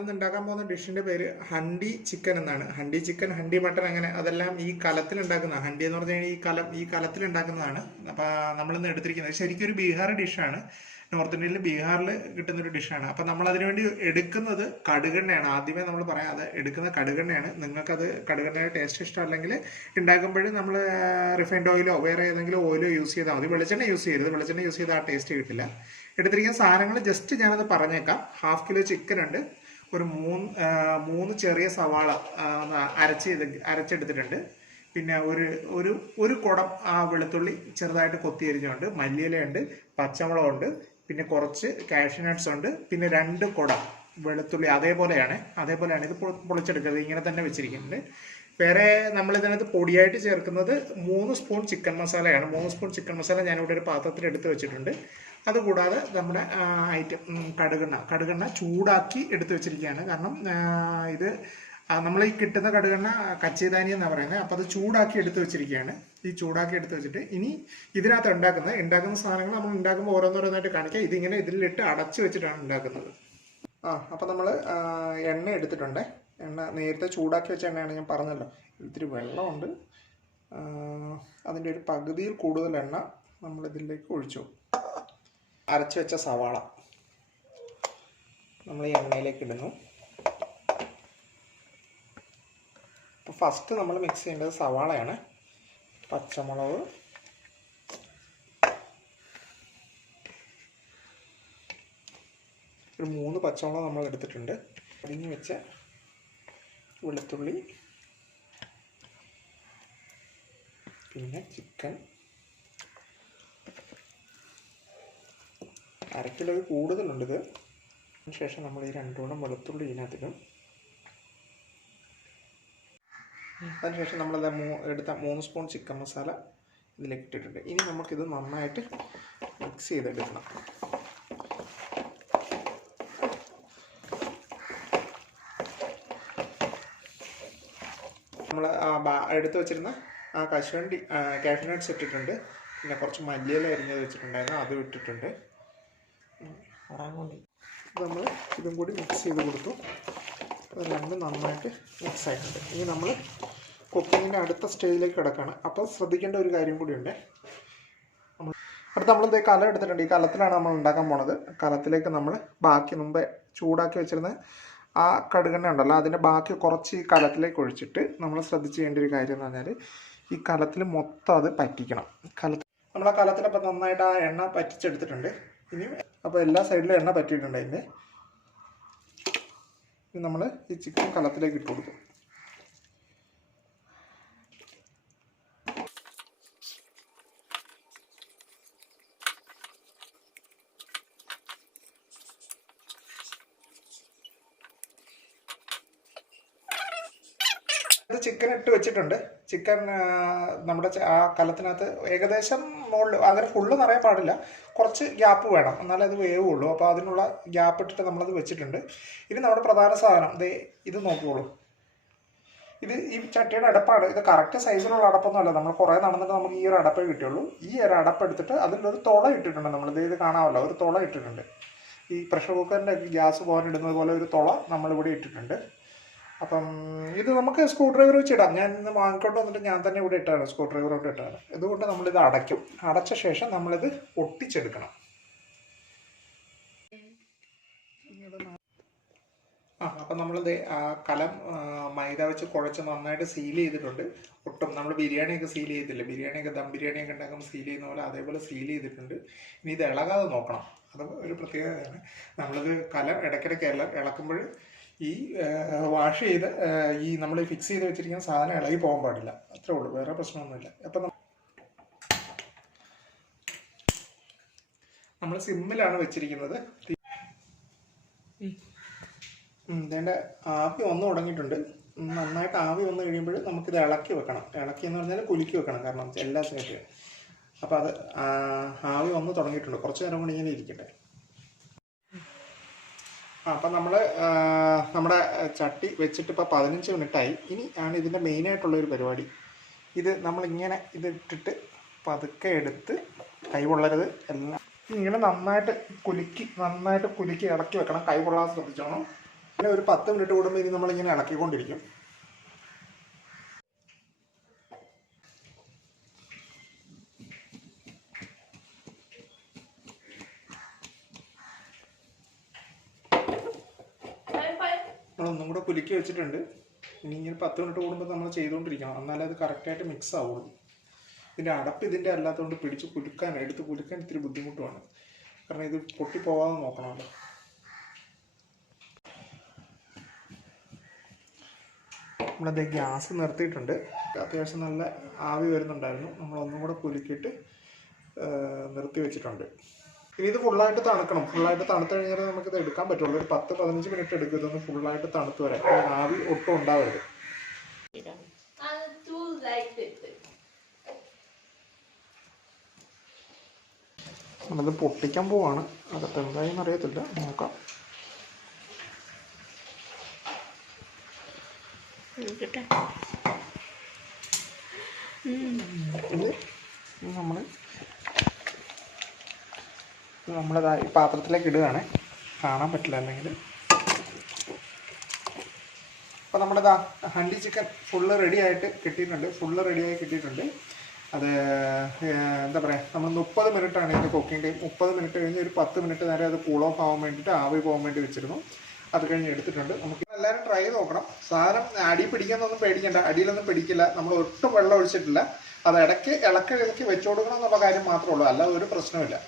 നമ്മളിന്ന് ഉണ്ടാക്കാൻ പോകുന്ന ഡിഷിൻ്റെ പേര് ഹണ്ടി ചിക്കൻ എന്നാണ്. ഹണ്ടി ചിക്കൻ, ഹണ്ടി മട്ടൺ, അങ്ങനെ അതെല്ലാം ഈ കലത്തിൽ ഉണ്ടാക്കുന്നതാണ്. ഹണ്ടി എന്ന് പറഞ്ഞു കഴിഞ്ഞാൽ ഈ കലത്തിൽ ഉണ്ടാക്കുന്നതാണ്. അപ്പോൾ നമ്മളിന്ന് എടുത്തിരിക്കുന്നത് ശരിക്കും ഒരു ബീഹാർ ഡിഷാണ്. നോർത്ത് ഇന്ത്യയിൽ ബീഹാറിൽ കിട്ടുന്നൊരു ഡിഷാണ്. അപ്പം നമ്മൾ അതിനുവേണ്ടി എടുക്കുന്നത് കടുകെണ്ണയാണ്. ആദ്യമേ നമ്മൾ പറയാതെ എടുക്കുന്ന കടുകെണ്ണയാണ്. നിങ്ങൾക്കത് കടുകെണ്ണയുടെ ടേസ്റ്റ് ഇഷ്ടമല്ലെങ്കിൽ ഉണ്ടാക്കുമ്പോഴും നമ്മൾ റിഫൈൻഡ് ഓയിലോ വേറെ ഏതെങ്കിലും ഓയിലോ യൂസ് ചെയ്താൽ മതി. വെളിച്ചെണ്ണ യൂസ് ചെയ്യരുത്. വെളിച്ചെണ്ണ യൂസ് ചെയ്താൽ ആ ടേസ്റ്റ് കിട്ടില്ല. എടുത്തിരിക്കുന്ന സാധനങ്ങൾ ജസ്റ്റ് ഞാനത് പറഞ്ഞേക്കാം. 1/2 കിലോ ചിക്കൻ ഉണ്ട്, ഒരു മൂന്ന് ചെറിയ സവാള അരച്ചെടുത്തിട്ടുണ്ട്, പിന്നെ ഒരു കുടം വെളുത്തുള്ളി ചെറുതായിട്ട് കൊത്തിയരിഞ്ഞുണ്ട്, മല്ലിയിലയുണ്ട്, പച്ചമുളകുണ്ട്, പിന്നെ കുറച്ച് കാഷ്യൂ നട്ട്സ് ഉണ്ട്, പിന്നെ 2 കുടം വെളുത്തുള്ളി അതേപോലെയാണ് ഇത് പൊളിച്ചെടുക്കുന്നത്. ഇങ്ങനെ തന്നെ വെച്ചിരിക്കുന്നുണ്ട്. വേറെ നമ്മൾ ഇതിനകത്ത് പൊടിയായിട്ട് ചേർക്കുന്നത് 3 സ്പൂൺ ചിക്കൻ മസാലയാണ്. 3 സ്പൂൺ ചിക്കൻ മസാല ഞാനിവിടെ ഒരു പാത്രത്തിൽ എടുത്ത് വെച്ചിട്ടുണ്ട്. അതുകൂടാതെ നമ്മുടെ കടുകെണ്ണ ചൂടാക്കി എടുത്ത് വെച്ചിരിക്കുകയാണ്. കാരണം ഇത് നമ്മൾ ഈ കിട്ടുന്ന കടുകെണ്ണ കച്ചിധാനി എന്നാണ് പറയുന്നത്. അപ്പോൾ അത് ചൂടാക്കി എടുത്ത് വെച്ചിരിക്കുകയാണ്. ഈ ചൂടാക്കി എടുത്ത് വെച്ചിട്ട് ഇനി ഇതിനകത്ത് ഉണ്ടാക്കുന്ന സാധനങ്ങൾ നമ്മൾ ഉണ്ടാക്കുമ്പോൾ ഓരോന്നോരോന്നായിട്ട് കാണിക്കാം. ഇതിങ്ങനെ ഇതിലിട്ട് അടച്ചു വെച്ചിട്ടാണ് ഉണ്ടാക്കുന്നത്. അപ്പോൾ നമ്മൾ എണ്ണ എടുത്തിട്ടുണ്ട്. എണ്ണ നേരത്തെ ചൂടാക്കി വെച്ച എണ്ണയാണ്, ഞാൻ പറഞ്ഞല്ലോ. ഇത്തിരി വെള്ളമുണ്ട്. അതിൻ്റെ ഒരു പകുതിയിൽ കൂടുതൽ എണ്ണ നമ്മൾ ഇതിലേക്ക് ഒഴിച്ചു. അരച്ചു വെച്ച സവാള നമ്മൾ ഈ എണ്ണയിലേക്ക് ഇടുന്നു. അപ്പോൾ ഫസ്റ്റ് നമ്മൾ മിക്സ് ചെയ്യേണ്ടത് സവാളയാണ്. പച്ചമുളക്, ഒരു 3 പച്ചമുളക് നമ്മൾ എടുത്തിട്ടുണ്ട്. അരിഞ്ഞ് വെച്ച വെളുത്തുള്ളി, പിന്നെ ചിക്കൻ. 1/2 കിലോ കൂടുതലുണ്ട് ഇത്. അതിനുശേഷം നമ്മൾ ഈ 2 കൂടം വെളുത്തുള്ളി ഇതിനകത്തിടും. അതിനുശേഷം നമ്മൾ എടുത്ത 3 സ്പൂൺ ചിക്കൻ മസാല ഇതിലേക്ക് ഇട്ടിട്ടുണ്ട്. ഇനി നമുക്കിത് നന്നായിട്ട് മിക്സ് ചെയ്തെടുക്കണം. നമ്മൾ എടുത്ത് വെച്ചിരുന്ന കാഷ്യൂ നട്ട്സ് ഇട്ടിട്ടുണ്ട്. പിന്നെ കുറച്ച് മല്ലിയില അരിഞ്ഞത് വെച്ചിട്ടുണ്ടായിരുന്നു, അതും ഇട്ടിട്ടുണ്ട്. നമ്മൾ ഇതും കൂടി മിക്സ് ചെയ്ത് കൊടുത്തു. അത് രണ്ടും നന്നായിട്ട് മിക്സ് ആയിട്ടുണ്ട്. ഇനി നമ്മൾ കുക്കിങ്ങിൻ്റെ അടുത്ത സ്റ്റേജിലേക്ക് കിടക്കുകയാണ്. അപ്പോൾ ശ്രദ്ധിക്കേണ്ട ഒരു കാര്യം കൂടിയുണ്ട്. അടുത്ത് നമ്മൾ കലം എടുത്തിട്ടുണ്ട്. ഈ കലത്തിലാണ് നമ്മൾ ഉണ്ടാക്കാൻ പോണത്. കലത്തിലേക്ക് നമ്മൾ ബാക്കി മുമ്പേ ചൂടാക്കി വെച്ചിരുന്ന ആ കടുകെണ്ണ ഉണ്ടല്ലോ, അതിൻ്റെ ബാക്കി കുറച്ച് ഈ കലത്തിലേക്ക് ഒഴിച്ചിട്ട് നമ്മൾ ശ്രദ്ധിച്ച് ചെയ്യേണ്ട ഒരു കാര്യം എന്ന് പറഞ്ഞാൽ ഈ കലത്തിൽ മൊത്തം അത് പറ്റിക്കണം. നമ്മൾ ആ കലത്തിലപ്പോൾ നന്നായിട്ട് ആ എണ്ണ പറ്റിച്ചെടുത്തിട്ടുണ്ട്. ഇനി അപ്പോൾ എല്ലാ സൈഡിലും എണ്ണ പറ്റിയിട്ടുണ്ട്. അതിൻ്റെ ഇനി നമ്മൾ ഈ ചിക്കൻ കലത്തിലേക്ക് ഇട്ട് കൊടുക്കും. ചിക്കൻ ഇട്ട് വെച്ചിട്ടുണ്ട്. ചിക്കൻ നമ്മുടെ ആ കലത്തിനകത്ത് ഏകദേശം മുകളിൽ, അങ്ങനെ ഫുള്ള് നിറയാൻ പാടില്ല, കുറച്ച് ഗ്യാപ്പ് വേണം, എന്നാലേ അത് വേവുള്ളൂ. അപ്പോൾ അതിനുള്ള ഗ്യാപ്പ് ഇട്ടിട്ട് നമ്മളത് വെച്ചിട്ടുണ്ട്. ഇനി നമ്മുടെ പ്രധാന സാധനം ഇത് നോക്കിക്കോളൂ. ഇത് ഈ ചട്ടിയുടെ അടപ്പാണ്. ഇത് കറക്റ്റ് സൈസിലുള്ള അടപ്പൊന്നുമല്ല. നമ്മൾ കുറേ നടന്നിട്ട് നമുക്ക് ഈ ഒരു അടപ്പേ കിട്ടുള്ളൂ. ഈ ഒരു അടപ്പ് എടുത്തിട്ട് അതിലൊരു തുള ഇട്ടിട്ടുണ്ട്. ഇത് കാണാമല്ലോ, ഒരു തുള ഇട്ടിട്ടുണ്ട്. ഈ പ്രഷർ കുക്കറിൻ്റെ ഗ്യാസ് പോകാനിടുന്നത് പോലെ ഒരു തുള നമ്മളിവിടെ ഇട്ടിട്ടുണ്ട്. അപ്പം ഇത് നമുക്ക് സ്ക്രൂ ഡ്രൈവർ വെച്ച് ഇടാം. ഞാൻ ഇന്ന് വാങ്ങിക്കൊണ്ട് വന്നിട്ട് ഞാൻ തന്നെ ഇവിടെ ഇട്ടാണ്, സ്ക്രൂ ഡ്രൈവറോട്ട് ഇട്ടാണ്. ഇതുകൊണ്ട് നമ്മളിത് അടയ്ക്കും. അടച്ച ശേഷം നമ്മളിത് ഒട്ടിച്ചെടുക്കണം. അപ്പം നമ്മളിത് കലം മൈദ വെച്ച് കുഴച്ച് നന്നായിട്ട് സീൽ ചെയ്തിട്ടുണ്ട്. ഒട്ടും നമ്മൾ ബിരിയാണിയൊക്കെ സീൽ ചെയ്തില്ലേ, ബിരിയാണിയൊക്കെ ദം ബിരിയാണിയൊക്കെ ഉണ്ടാക്കുമ്പോൾ സീൽ ചെയ്യുന്ന പോലെ അതേപോലെ സീൽ ചെയ്തിട്ടുണ്ട്. ഇനി ഇത് ഇളകാതെ നോക്കണം. അത് ഒരു പ്രത്യേകതയാണ്. നമ്മളിത് കലം ഇടയ്ക്കിടയ്ക്ക് ഇളക്കുമ്പോൾ ഈ വാഷ് ചെയ്ത് ഈ നമ്മൾ ഫിക്സ് ചെയ്ത് വെച്ചിരിക്കുന്ന സാധനം ഇളകി പോകാൻ പാടില്ല. അത്രേ ഉള്ളൂ, വേറെ പ്രശ്നമൊന്നുമില്ല. അപ്പം നമ്മൾ സിമ്മിലാണ് വെച്ചിരിക്കുന്നത്. ഇതിൻ്റെ ആവി വന്ന് തുടങ്ങിയിട്ടുണ്ട്. നന്നായിട്ട് ആവി വന്ന് കഴിയുമ്പോൾ നമുക്കിത് ഇളക്കി വെക്കണം. ഇളക്കി എന്ന് പറഞ്ഞാൽ കുലുക്കി വെക്കണം, കാരണം എല്ലാ സൈഡിലും. അപ്പോൾ അത് ആവി വന്ന് തുടങ്ങിയിട്ടുണ്ട്. കുറച്ച് നേരം കൂടി ഇങ്ങനെ ഇരിക്കട്ടെ. അപ്പം നമ്മൾ നമ്മുടെ ചട്ടി വെച്ചിട്ട് ഇപ്പോൾ 15 മിനിറ്റായി. ഇനി ആണ് ഇതിൻ്റെ മെയിനായിട്ടുള്ളൊരു പരിപാടി. ഇത് നമ്മളിങ്ങനെ ഇതിട്ടിട്ട് പതുക്കെ എടുത്ത്, കൈ പൊള്ളരുത്, എല്ലാം ഇങ്ങനെ നന്നായിട്ട് കുലുക്കി ഇളക്കി വെക്കണം. കൈ പൊള്ളാതെ ശ്രദ്ധിച്ചോണം. പിന്നെ ഒരു 10 മിനിറ്റ് കൂടുമ്പോൾ ഇനി നമ്മളിങ്ങനെ ഇളക്കിക്കൊണ്ടിരിക്കും. നമ്മളൊന്നും കൂടെ കുലുക്കി വെച്ചിട്ടുണ്ട്. ഇനി ഇങ്ങനെ 10 മിനിറ്റ് കൂടുമ്പോൾ നമ്മൾ ചെയ്തുകൊണ്ടിരിക്കണം, എന്നാലേ അത് കറക്റ്റായിട്ട് മിക്സ് ആവുള്ളൂ. ഇതിൻ്റെ അടപ്പ് ഇതിൻ്റെ അല്ലാത്തതുകൊണ്ട് എടുത്ത് കുലുക്കാൻ ഇത്തിരി ബുദ്ധിമുട്ടുമാണ്, കാരണം ഇത് പൊട്ടിപ്പോവാതെ നോക്കണമല്ലോ. നമ്മളത് ഗ്യാസ് നിർത്തിയിട്ടുണ്ട്. അത്യാവശ്യം നല്ല ആവി വരുന്നുണ്ടായിരുന്നു. നമ്മളൊന്നും കൂടെ കുലുക്കിയിട്ട് നിർത്തി വെച്ചിട്ടുണ്ട്. ഇനി ഇത് ഫുള്ളായിട്ട് തണുക്കണം. ഫുള്ളായിട്ട് തണുത്ത് കഴിഞ്ഞാൽ നമുക്കിത് എടുക്കാൻ പറ്റുള്ളൂ. ഒരു 10-15 മിനിറ്റ് എടുക്കും ഇതൊന്ന് ഫുള്ളായിട്ട് തണുത്ത് വരാൻ. ആവി ഒട്ടും ഉണ്ടാവരുത്. നമ്മളത് പൊട്ടിക്കാൻ പോവാണ്. അകത്ത് എന്തായെന്ന് അറിയത്തില്ല, നോക്കാം. നമ്മളിതാ ഈ പാത്രത്തിലേക്ക് ഇടുകയാണ്, കാണാൻ പറ്റില്ല അല്ലെങ്കിൽ. അപ്പോൾ നമ്മളിതാ ഹണ്ടി ചിക്കൻ ഫുള്ള് റെഡിയായിട്ട് കിട്ടിയിട്ടുണ്ട്. അത് എന്താ പറയുക, നമ്മൾ 30 മിനിറ്റാണ് ഇതിൻ്റെ കുക്കിംഗ് ടൈം. 30 മിനിറ്റ് കഴിഞ്ഞ് ഒരു 10 മിനിറ്റ് നേരം അത് കൂൾ ഓഫ് ആവാൻ വേണ്ടിയിട്ട്, ആവി പോകാൻ വേണ്ടി വെച്ചിരുന്നു. അത് കഴിഞ്ഞ് എടുത്തിട്ടുണ്ട്. നമുക്ക് എല്ലാവരും ട്രൈ ചെയ്ത് നോക്കണം. സാധനം അടി പിടിക്കാനൊന്നും പേടിക്കണ്ട, അടിയിലൊന്നും പിടിക്കില്ല. നമ്മൾ ഒട്ടും വെള്ളം ഒഴിച്ചിട്ടില്ല. അത് ഇടയ്ക്ക് ഇളക്കി വെച്ചു കൊടുക്കണം എന്നുള്ള കാര്യം മാത്രമേ ഉള്ളൂ, അല്ലാതെ ഒരു പ്രശ്നമില്ല.